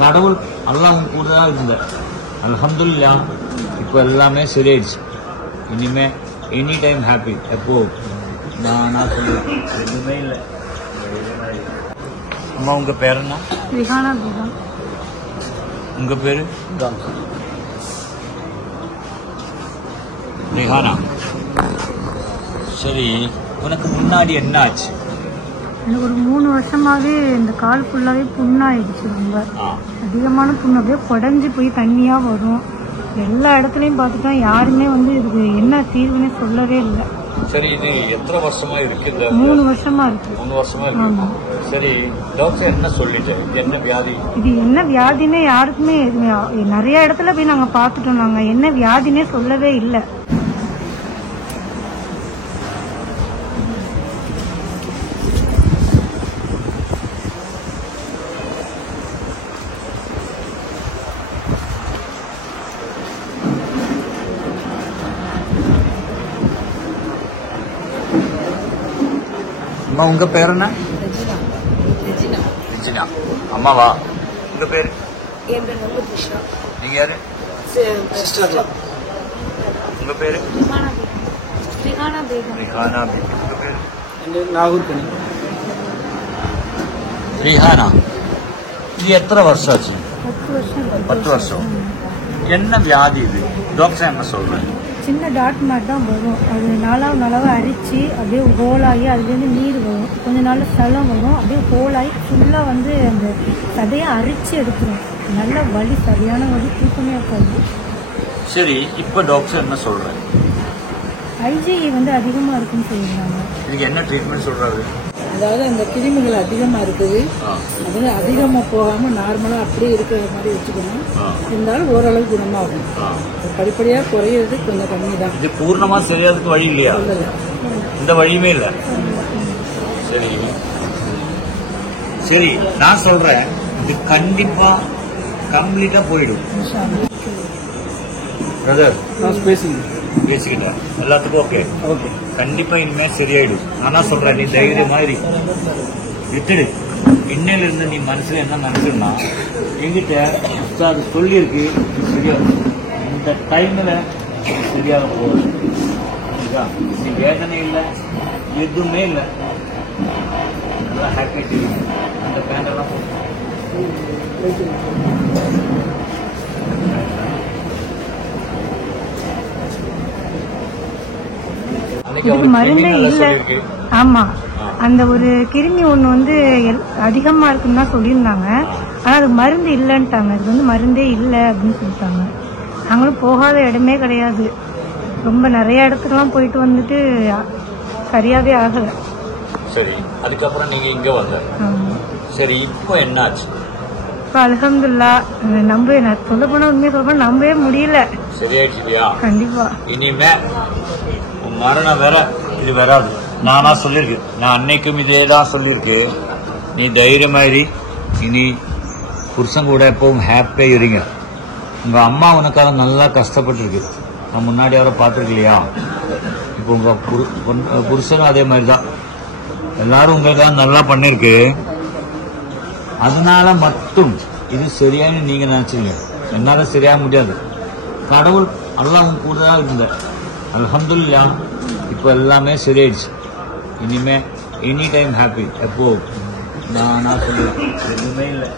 கடவுள் அல்லாஹ் உங்க கூட தான் இருந்த. அல்ஹம்துலில்லாஹ் இப்போ எல்லாமே சரியாயிடுச்சு. இனிமே எனி டைம் ஹாப்பி. எப்போ நான் சொல்லுவேன் எதுவுமே இல்லை. அம்மா உங்க பேர் என்ன? ரிஹானா பேகம். உங்க பேரு? ரிஹானா. சரி, உனக்கு முன்னாடி என்ன ஆச்சு? எனக்கு ஒரு 3 வருஷமாவே இந்த கால் ஃபுல்லாவே புண்ணாயிடுச்சு. ரொம்ப அதிகமான புண்ணு, அப்படியே குடஞ்சி போய் தண்ணியா வரும். எல்லா இடத்துலயும் பார்த்துட்டா யாருமே இதுக்கு என்ன தீர்வுன்னு சொல்லவே இல்லை. சரி, இது எத்தனை வருஷமா இருக்கு? 3 வருஷமா இருக்கு. 3 வருஷமா இருக்கு. சரி, டாக்டர் என்ன சொல்லிட்டு என்ன வியாதி? இது என்ன வியாதினே யாருக்குமே நிறைய இடத்துல போய் நாங்க பாத்துட்டோம். நாங்க என்ன வியாதினே சொல்லவே இல்லை. அம்மா உங்க பேர் என்ன? ரெஜினா. அம்மாவா? உங்க பேரு? என் பேர் வந்து கிருஷ்ணா. நீங்க யாரு? சிஸ்டர்ல. உங்க பேரு? ரிஹானா பேகம். ரிஹானா பேகம். உங்க பேரு? நாகூர் கனி. ரிஹானா, இது எத்தனை வருஷம் ஆச்சு? 10 வருஷம். 10 வருஷம். என்ன வியாதி இது? டாக்டர் என்ன சொல்றாங்க? சின்ன டாட் மாதிரி தான் வரும். அது நாளாக அரிச்சு அப்படியே ஹோலாகி அதுலேருந்து நீர் வரும். கொஞ்ச நாள் ஸ்தலம் வரும். அப்படியே ஹோலாகி ஃபுல்லாக அந்த சதையை அரிச்சு எடுத்துரும். நல்ல வலி, சரியான வலி, தூக்கமே இருக்காது. சரி, இப்போ டாக்டர் என்ன சொல்றாங்க? ஐஜி அதிகமாக இருக்குன்னு சொல்லியிருந்தாங்க. இதுக்கு என்ன ட்ரீட்மெண்ட் சொல்றாரு? அதாவது அந்த கிருமிகள் அதிகமாக இருக்குது. அது அதிகமாக போகாமல் நார்மலாக அப்படியே இருக்கிற மாதிரி வச்சுக்கணும். இருந்தாலும் ஓரளவு குணமாகும். படிப்படியாக குறையிறது கொஞ்சம் கம்மி தான். இது பூர்ணமா சரியாதுக்கு வழி இல்லையா? இந்த வழியுமே இல்லை. சரி சரி, நான் சொல்றேன், இது கண்டிப்பா கம்ப்ளீட்டா போயிடும். பிரதர் பேசிக்கிட்டேன், எல்லாத்துக்கும் ஓகே. கண்டிப்பா இனிமே சரியாயிடும். நான் சொல்றேன், நீ தைரியம் மாதிரி விட்டுடு. இன்னையில இருந்து நீ மனசுல என்ன நினைச்சுன்னா, எங்கிட்ட அது சொல்லியிருக்கு சரியா, இந்த டைம்ல சரியாக போகுது. நீ வேதனை இல்லை, எதுவுமே இல்லை, நல்லா ஹாப்பி தெரியும். அந்த பேண்டெல்லாம் மருந்தே இல்ல. ஆமா, அந்த ஒரு கிருமி ஒண்ணு அதிகமா இருக்குன்னு தான் சொல்லியிருந்தாங்க. ஆனா அது மருந்து இல்லன்ட்டாங்க. இது மருந்தே இல்ல அப்படின்னு சொல்லிட்டாங்க. நாங்களும் போகாத இடமே கிடையாது. ரொம்ப நிறைய இடத்துக்குலாம் போயிட்டு சரியாவே ஆகல. சரி, அதுக்கப்புறம் நீங்க இங்க வந்த. சரி, இப்போ என்ன ஆச்சு? இப்போ அல்ஹம்துலில்லாஹ், நான் சொல்ல போனா உண்மையை சொல்ல போனா நம்பவே முடியல. சரியாயிடுச்சியா? கண்டிப்பா. இனிமே மரணம் வேற இது வராது. நானா சொல்லியிருக்கேன், நான் அன்னைக்கும் இதே தான் சொல்லியிருக்கேன். நீ தைரியமாயிரி, இனி புருஷன் கூட எப்பவும் ஹாப்பியா இருங்க. உங்க அம்மா உனக்காக நல்லா கஷ்டப்பட்டு இருக்கு. நான் முன்னாடி அவரை பார்த்துருக்கலையா? இப்போ உங்க புருஷனும் அதே மாதிரி தான். எல்லாரும் உங்களுக்காக நல்லா பண்ணிருக்கு. அதனால மட்டும் இது சரியானு நீங்க நினைச்சீங்க. என்னால சரியாக முடியாது. கடவுள் அல்லாஹ் உங்க கூட தான் இருந்த. அல்ஹம்துலில்லாஹ் இப்போ எல்லாமே சரியாயிடுச்சு. இனிமே எனி டைம் ஹாப்பி. எப்போ நான் சொல்லுவேன் எதுவுமே இல்லை.